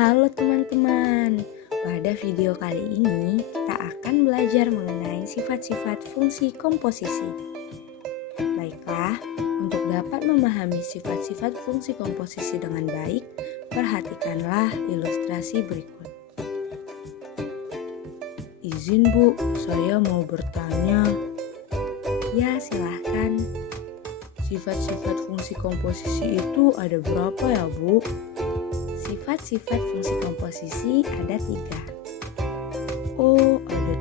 Halo teman-teman, pada video kali ini kita akan belajar mengenai sifat-sifat fungsi komposisi. Baiklah, untuk dapat memahami sifat-sifat fungsi komposisi dengan baik, perhatikanlah ilustrasi berikut. Izin Bu, saya mau bertanya. Ya, silahkan. Sifat-sifat fungsi komposisi itu ada berapa ya Bu? Sifat-sifat fungsi komposisi ada 3. Oh, ada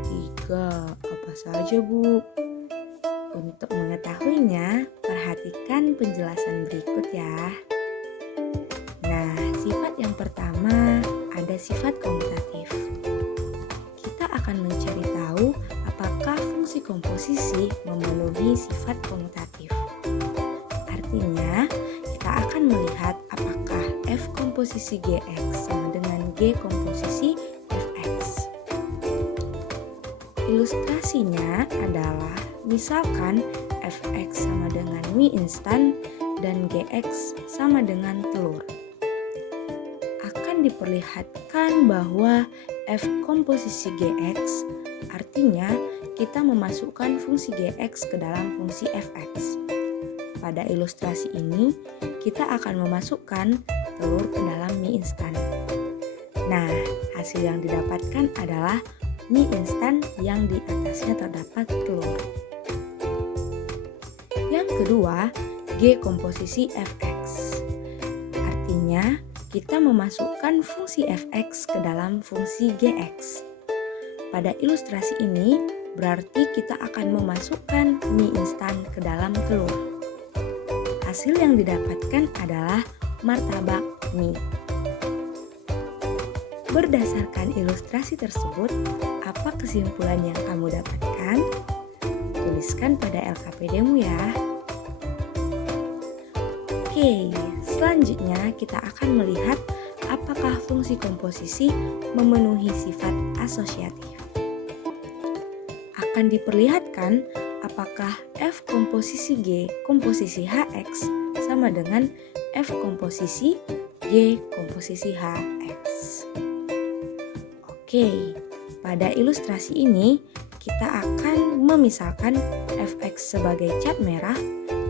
3. Apa saja, Bu? Untuk mengetahuinya, perhatikan penjelasan berikut ya. Nah, sifat yang pertama ada sifat komutatif. Kita akan mencari tahu apakah fungsi komposisi memenuhi sifat komutatif. Artinya, kita akan melihat apakah F komposisi Gx sama dengan G komposisi Fx. Ilustrasinya adalah misalkan Fx sama dengan mie instan dan Gx sama dengan telur. Akan diperlihatkan bahwa F komposisi Gx artinya kita memasukkan fungsi Gx ke dalam fungsi Fx. Pada ilustrasi ini, kita akan memasukkan telur ke dalam mie instan. Nah, hasil yang didapatkan adalah mie instan yang di atasnya terdapat telur. Yang kedua, G komposisi Fx. Artinya, kita memasukkan fungsi Fx ke dalam fungsi Gx. Pada ilustrasi ini, berarti kita akan memasukkan mie instan ke dalam telur. Hasil yang didapatkan adalah martabak mie. Berdasarkan ilustrasi tersebut, apa kesimpulan yang kamu dapatkan? Tuliskan pada LKPD-mu ya. Oke, selanjutnya kita akan melihat apakah fungsi komposisi memenuhi sifat asosiatif. Akan diperlihatkan apakah F komposisi G komposisi Hx sama dengan F komposisi G komposisi Hx. Oke, pada ilustrasi ini kita akan memisalkan Fx sebagai cat merah,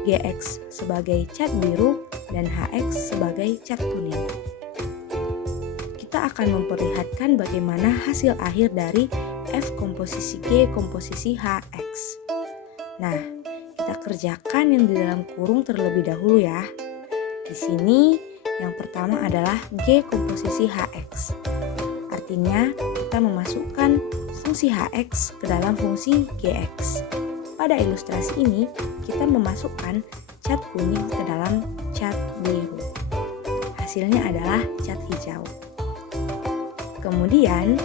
Gx sebagai cat biru, dan Hx sebagai cat kuning. Kita akan memperlihatkan bagaimana hasil akhir dari F komposisi G komposisi Hx. Nah, kita kerjakan yang di dalam kurung terlebih dahulu ya. Di sini yang pertama adalah G komposisi Hx. Artinya kita memasukkan fungsi Hx ke dalam fungsi Gx. Pada ilustrasi ini kita memasukkan cat kuning ke dalam cat biru. Hasilnya adalah cat hijau. Kemudian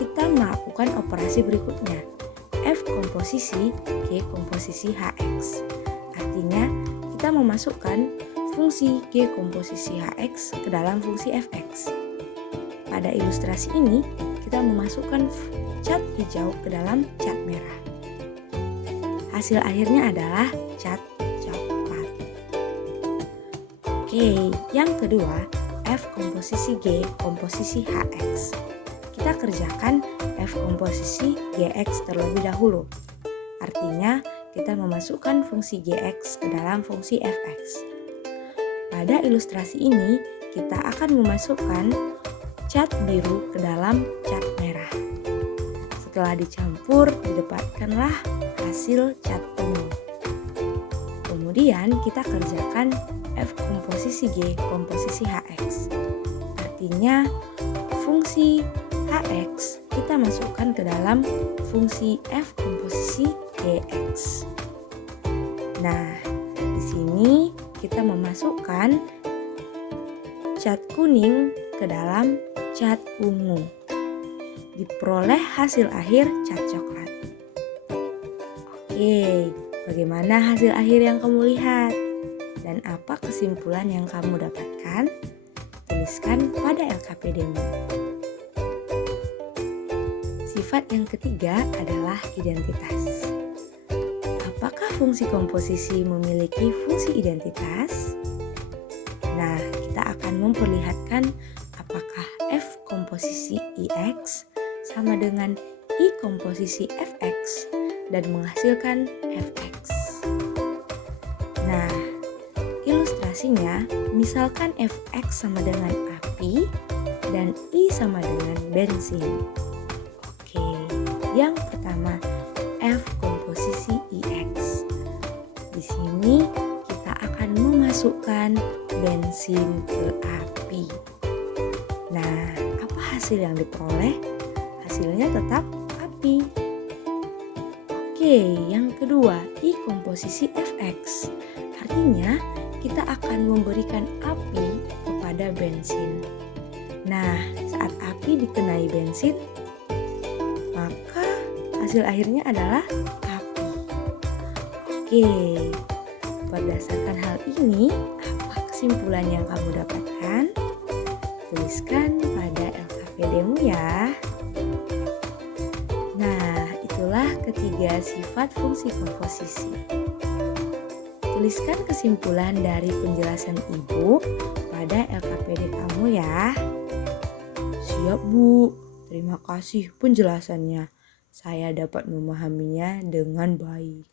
kita melakukan operasi berikutnya. F komposisi G komposisi Hx. Artinya kita memasukkan fungsi G komposisi Hx ke dalam fungsi Fx. Pada ilustrasi ini kita memasukkan cat hijau ke dalam cat merah. Hasil akhirnya adalah cat coklat. Oke, yang kedua F komposisi G komposisi Hx. Kita kerjakan F komposisi Gx terlebih dahulu. Artinya, kita memasukkan fungsi Gx ke dalam fungsi Fx. Pada ilustrasi ini, kita akan memasukkan cat biru ke dalam cat merah. Setelah dicampur, didapatkanlah hasil cat ungu. Kemudian, kita kerjakan F komposisi G komposisi Hx. Artinya, fungsi Hx kita masukkan ke dalam fungsi F komposisi Gx. Nah, di sini kita memasukkan cat kuning ke dalam cat ungu. Diperoleh hasil akhir cat coklat. Oke, bagaimana hasil akhir yang kamu lihat? Dan apa kesimpulan yang kamu dapatkan? Tuliskan pada LKPD-mu. Sifat yang ketiga adalah identitas. Apakah fungsi komposisi memiliki fungsi identitas? Nah, kita akan memperlihatkan apakah komposisi IX sama dengan I komposisi Fx dan menghasilkan Fx. Nah, ilustrasinya misalkan Fx sama dengan api dan I sama dengan bensin. Oke, yang pertama F komposisi IX. Di sini kita akan memasukkan bensin ke api. Nah, apa hasil yang diperoleh? Hasilnya tetap api. Oke, yang kedua, I komposisi Fx. Artinya, kita akan memberikan api kepada bensin. Nah, saat api dikenai bensin, maka hasil akhirnya adalah api. Oke, berdasarkan hal ini, apa kesimpulan yang kamu dapatkan? Tuliskan pada LKPD-mu ya. Nah, itulah ketiga sifat fungsi komposisi. Tuliskan kesimpulan dari penjelasan Ibu pada LKPD kamu ya. Siap Bu, terima kasih penjelasannya. Saya dapat memahaminya dengan baik.